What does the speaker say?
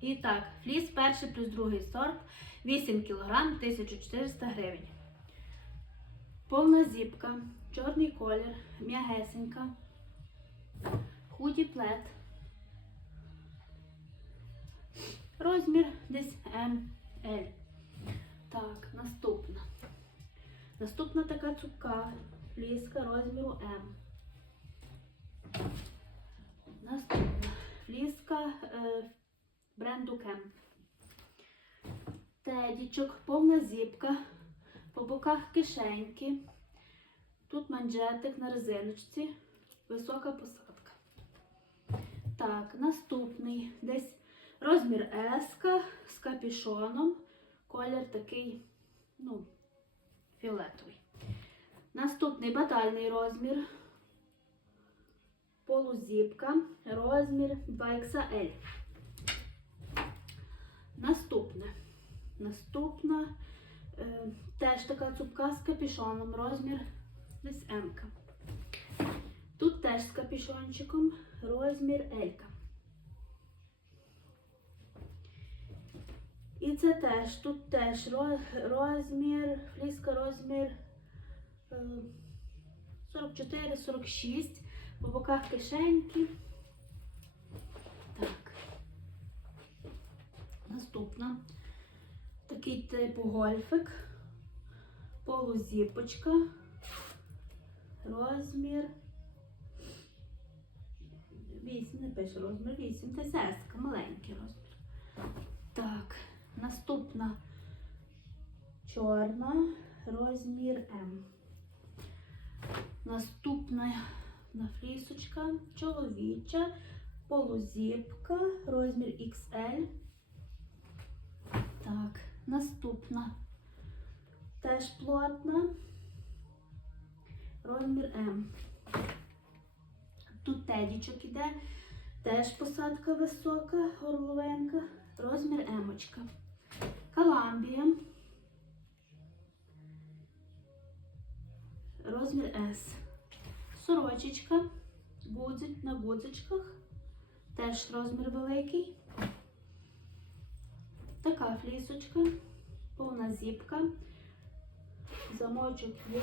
І так, фліс перший плюс другий сорт 8 кг 1400 гривень. Повна зіпка, чорний колір, м'ягесенька, худі плет. Розмір десь МЛ. Так, наступна. Наступна така цупка фліска розміру М. Наступна фліска е, бренду Кем. Тедічок, повна зіпка, по боках кишеньки. Тут манжетик на резиночці, висока посадка. Так, наступний десь розмір S з капішоном. Колір такий, ну, фіолетовий. Наступний батальний розмір. Полузіпка, розмір 2XL. Наступне. Наступна е, теж така цупка з капюшоном, розмір десь М. Тут теж з капюшончиком, розмір L. І це теж, тут теж розмір, фліска розмір е, 44-46, по боках кишеньки. Так. Наступна. Такий типу гольфик, полузіпочка, розмір. 8, не пише розмір 8, це маленький розмір. Так, наступна чорна, розмір М. Наступна на флісочка, чоловіча, полузіпка, розмір XL. Так, наступна. Теж плотна. Розмір М. Тут тедічок іде. Теж посадка висока, горловинка. Розмір Емочка. Каламбія. Розмір S. Сорочечка. Гудзик на гудзичках. Теж розмір великий. Така флісочка, повна зіпка, замочок є,